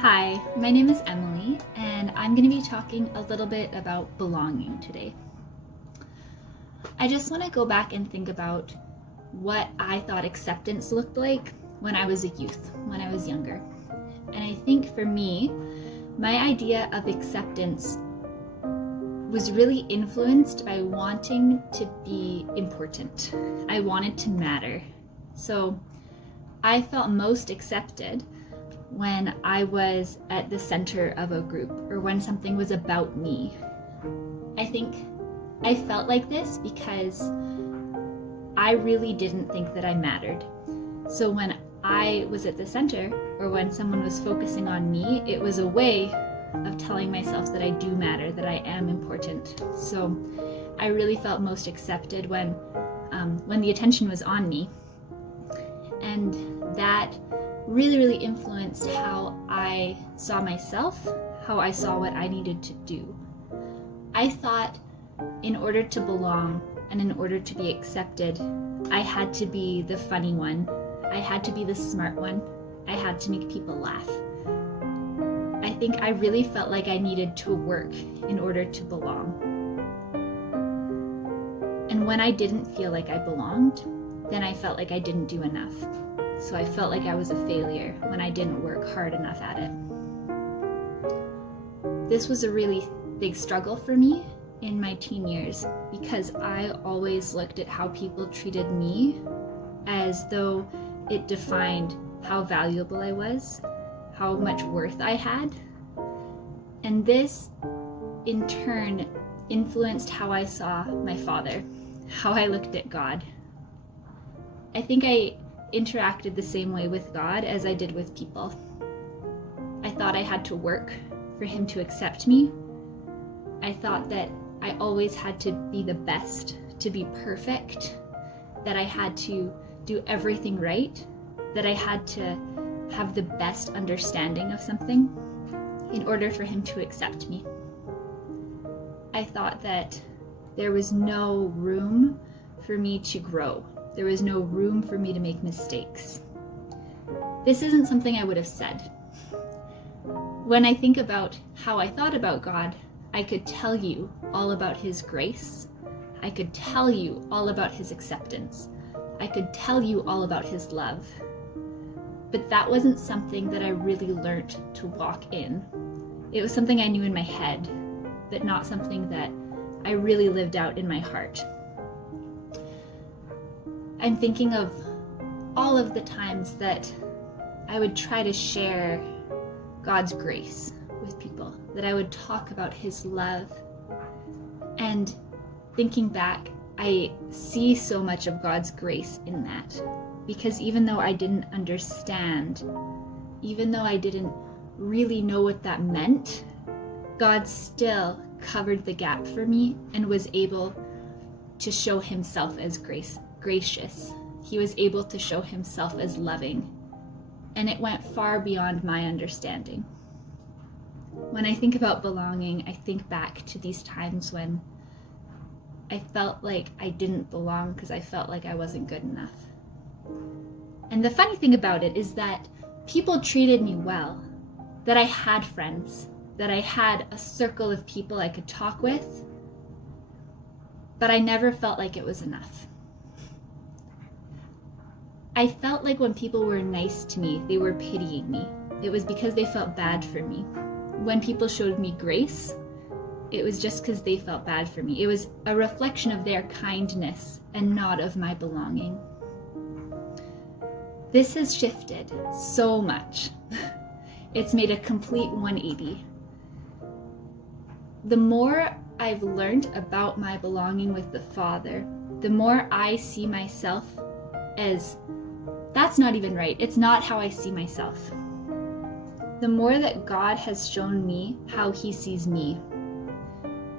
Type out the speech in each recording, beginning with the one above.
Hi, my name is Emily, and I'm going to be talking a little bit about belonging today. I just want to go back and think about what I thought acceptance looked like when I was a youth, when I was younger. And I think for me, my idea of acceptance was really influenced by wanting to be important. I wanted to matter. So I felt most accepted when I was at the center of a group or when something was about me. I think I felt like this because I really didn't think that I mattered. So when I was at the center or when someone was focusing on me, it was a way of telling myself that I do matter, that I am important. So I really felt most accepted when the attention was on me. And that really influenced how I saw myself, how I saw what I needed to do. I thought in order to belong and in order to be accepted, I had to be the funny one. I had to be the smart one. I had to make people laugh. I think I really felt like I needed to work in order to belong. And when I didn't feel like I belonged, then I felt like I didn't do enough. So I felt like I was a failure when I didn't work hard enough at it. This was a really big struggle for me in my teen years because I always looked at how people treated me as though it defined how valuable I was, how much worth I had. And this, in turn, influenced how I saw my father, how I looked at God. I think I interacted the same way with God as I did with people. I thought I had to work for him to accept me. I thought that I always had to be the best, to be perfect, that I had to do everything right, that I had to have the best understanding of something in order for him to accept me. I thought that there was no room for me to grow. There was no room for me to make mistakes. This isn't something I would have said. When I think about how I thought about God, I could tell you all about his grace. I could tell you all about his acceptance. I could tell you all about his love. But that wasn't something that I really learned to walk in. It was something I knew in my head, but not something that I really lived out in my heart. I'm thinking of all of the times that I would try to share God's grace with people, that I would talk about his love. And thinking back, I see so much of God's grace in that. Because even though I didn't understand, even though I didn't really know what that meant, God still covered the gap for me and was able to show himself as gracious. He was able to show himself as loving. And it went far beyond my understanding. When I think about belonging, I think back to these times when I felt like I didn't belong because I felt like I wasn't good enough. And the funny thing about it is that people treated me well, that I had friends, that I had a circle of people I could talk with, but I never felt like it was enough. I felt like when people were nice to me, they were pitying me. It was because they felt bad for me. When people showed me grace, it was just because they felt bad for me. It was a reflection of their kindness and not of my belonging. This has shifted so much. It's made a complete 180. The more I've learned about my belonging with the Father, the more I see myself as, that's not even right. It's not how I see myself. The more that God has shown me how he sees me,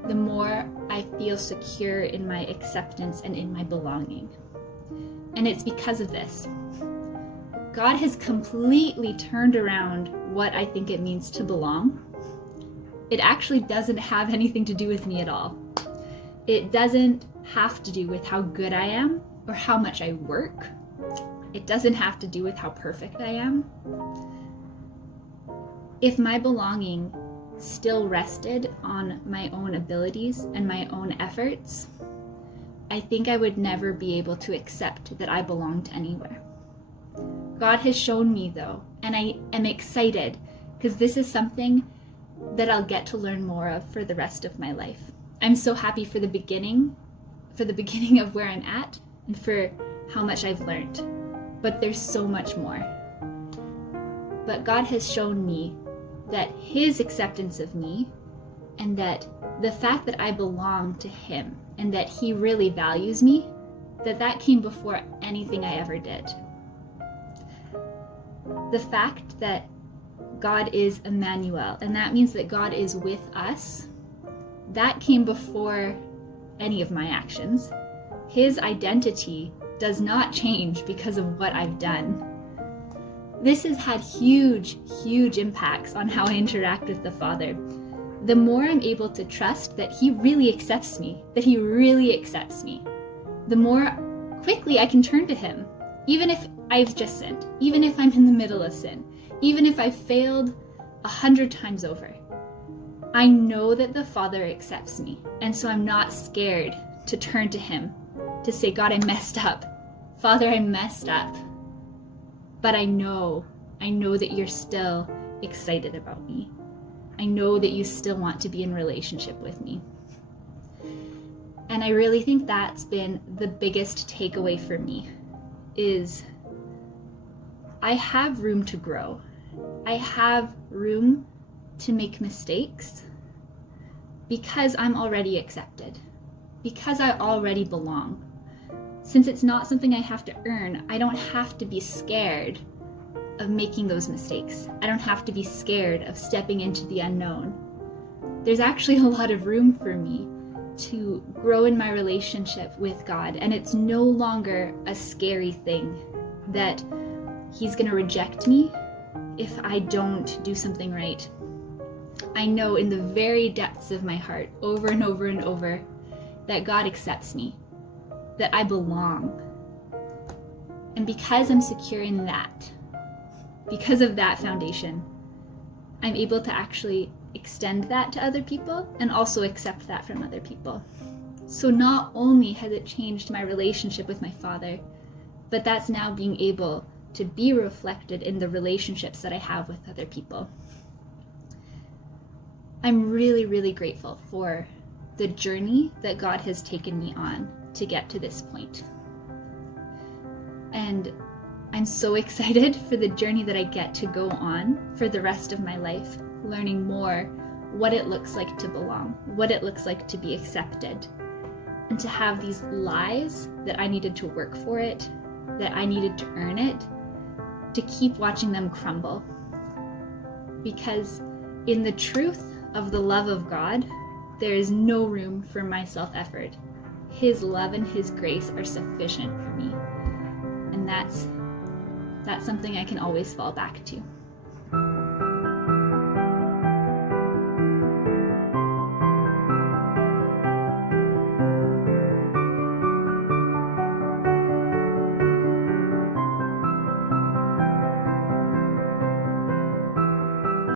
the more I feel secure in my acceptance and in my belonging. And it's because of this. God has completely turned around what I think it means to belong. It actually doesn't have anything to do with me at all. It doesn't have to do with how good I am or how much I work. It doesn't have to do with how perfect I am. if my belonging still rested on my own abilities and my own efforts, I think I would never be able to accept that I belonged anywhere. God has shown me, though, and I am excited because this is something that I'll get to learn more of for the rest of my life. I'm so happy for the beginning of where I'm at and for how much I've learned. But there's so much more. But God has shown me that his acceptance of me, and that the fact that I belong to him and that he really values me, that came before anything I ever did. The fact that God is Emmanuel, and that means that God is with us, that came before any of my actions. His identity does not change because of what I've done. This has had huge, huge impacts on how I interact with the Father. The more I'm able to trust that he really accepts me, the more quickly I can turn to him, even if I've just sinned, even if I'm in the middle of sin, even if I've failed 100 times over. I know that the Father accepts me, and so I'm not scared to turn to him, to say, God, I messed up. Father, I messed up. But I know that you're still excited about me. I know that you still want to be in relationship with me. And I really think that's been the biggest takeaway for me, is I have room to grow. I have room to make mistakes because I'm already accepted, because I already belong. Since it's not something I have to earn, I don't have to be scared of making those mistakes. I don't have to be scared of stepping into the unknown. There's actually a lot of room for me to grow in my relationship with God, and it's no longer a scary thing that he's going to reject me if I don't do something right. I know in the very depths of my heart, over and over and over, that God accepts me, that I belong. And because I'm secure in that, because of that foundation, I'm able to actually extend that to other people and also accept that from other people. So not only has it changed my relationship with my Father, but that's now being able to be reflected in the relationships that I have with other people. I'm really, really grateful for the journey that God has taken me on to get to this point. And I'm so excited for the journey that I get to go on for the rest of my life, learning more what it looks like to belong, what it looks like to be accepted, and to have these lies that I needed to work for it, that I needed to earn it, to keep watching them crumble. Because in the truth of the love of God, there is no room for my self-effort. His love and his grace are sufficient for me. And that's something I can always fall back to.